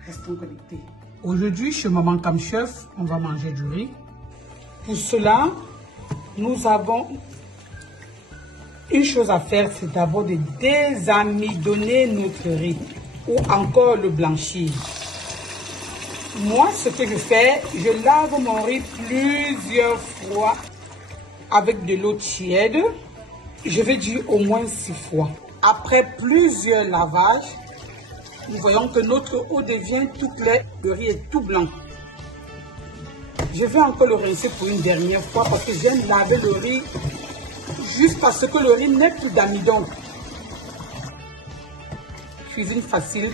Restons connectés. Aujourd'hui, chez Maman Cam Chef, on va manger du riz. Pour cela, nous avons une chose à faire, c'est d'abord de désamidonner notre riz ou encore le blanchir. Moi, ce que je fais, je lave mon riz plusieurs fois avec de l'eau tiède. Je vais dire au moins 6 fois. Après plusieurs lavages, nous voyons que notre eau devient tout claire, le riz est tout blanc. Je vais encore le rincer pour une dernière fois parce que j'aime laver le riz jusqu'à ce que le riz n'ait plus d'amidon. Cuisine facile.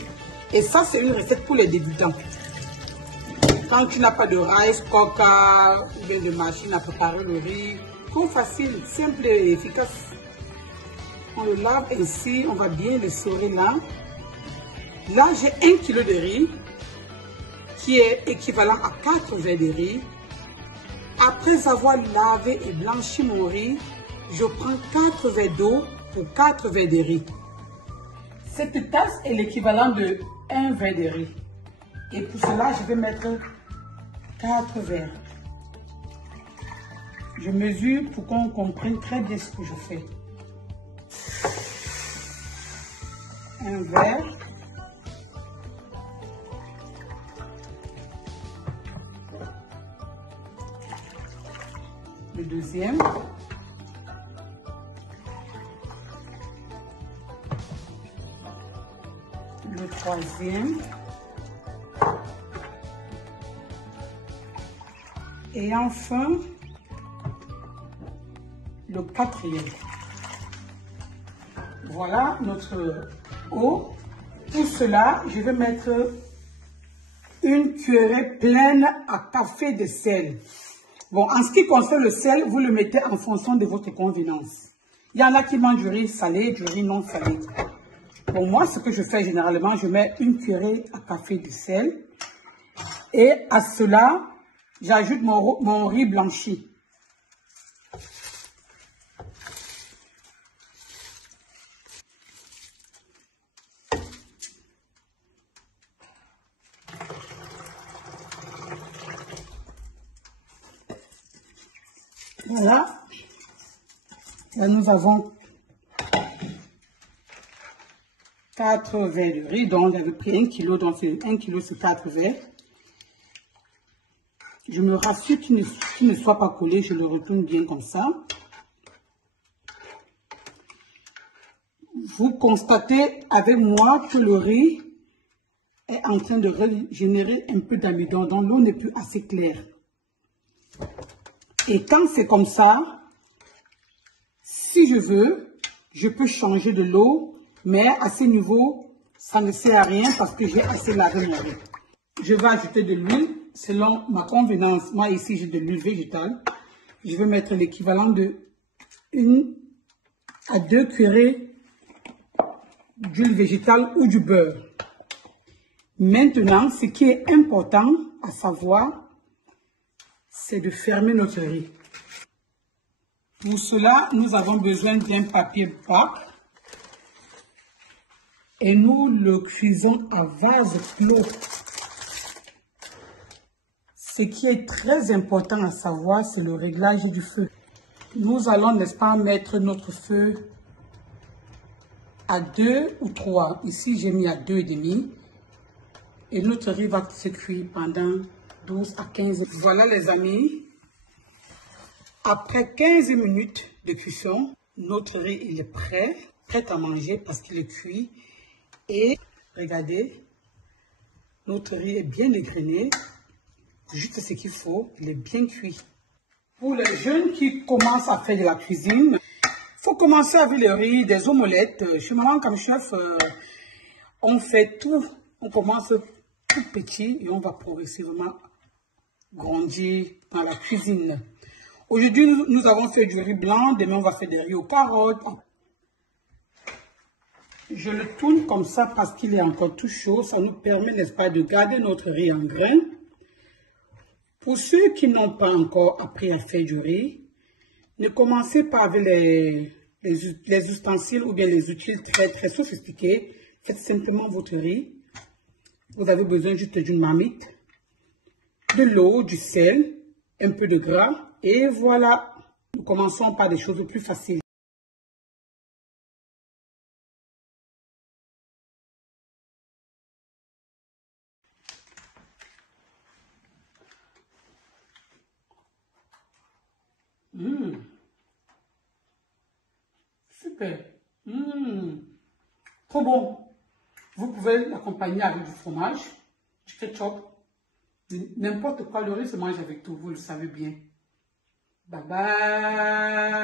Et ça, c'est une recette pour les débutants. Quand tu n'as pas de rice cooker ou bien de machine à préparer le riz, tout facile, simple et efficace. On le lave ainsi, on va bien le serrer là. Là, j'ai 1 kg de riz qui est équivalent à 4 verres de riz. Après avoir lavé et blanchi mon riz, je prends 4 verres d'eau pour 4 verres de riz. Cette tasse est l'équivalent de 1 verre de riz. Et pour cela, je vais mettre 4 verres. Je mesure pour qu'on comprenne très bien ce que je fais. 1 verre. Le deuxième. Le troisième. Et enfin, le 4e. Voilà notre eau. Pour cela, je vais mettre une cuillerée pleine à café de sel. Bon, en ce qui concerne le sel, vous le mettez en fonction de votre convenance. Il y en a qui mangent du riz salé, du riz non salé. Pour moi, ce que je fais généralement, je mets une cuillerée à café de sel. Et à cela, j'ajoute mon riz blanchi. Voilà. Là, nous avons 4 verres de riz. Donc, j'avais pris 1 kg. Donc, 1 kg, c'est 4 verres. Je me rassure qu'il ne soit pas collé. Je le retourne bien comme ça. Vous constatez avec moi que le riz est en train de régénérer un peu d'amidon. Donc, l'eau n'est plus assez claire. Et quand c'est comme ça, si je veux, je peux changer de l'eau, mais à ce niveau, ça ne sert à rien parce que j'ai assez lavé mon riz. Je vais ajouter de l'huile selon ma convenance. Moi, ici, j'ai de l'huile végétale. Je vais mettre l'équivalent de 1 à 2 cuillerées d'huile végétale ou du beurre. Maintenant, ce qui est important à savoir, c'est de fermer notre riz. Pour cela, nous avons besoin d'un papier Bach et nous le cuisons à vase clos. Ce qui est très important à savoir, c'est le réglage du feu. Nous allons, n'est-ce pas, mettre notre feu à 2 ou 3. Ici, j'ai mis à 2,5. Et notre riz va se cuire pendant 12 à 15 minutes. Voilà les amis, après 15 minutes de cuisson, notre riz il est prêt à manger parce qu'il est cuit. Et regardez, notre riz est bien égrené, juste ce qu'il faut, il est bien cuit. Pour les jeunes qui commencent à faire de la cuisine, il faut commencer avec le riz, des omelettes. Chez Maman Cam Chef, on fait tout, on commence tout petit et on va progressivement grandir dans la cuisine. Aujourd'hui, nous avons fait du riz blanc. Demain, on va faire des riz aux carottes. Je le tourne comme ça parce qu'il est encore tout chaud. Ça nous permet, n'est-ce pas, de garder notre riz en grains. Pour ceux qui n'ont pas encore appris à faire du riz, ne commencez pas avec les ustensiles ou bien les outils très sophistiqués. Faites simplement votre riz. Vous avez besoin juste d'une marmite, de l'eau, du sel, un peu de gras et voilà. Nous commençons par des choses plus faciles. Super. Trop bon. Vous pouvez l'accompagner avec du fromage, du ketchup, n'importe quoi. Le riz se mange avec tout, vous le savez bien. Bye bye.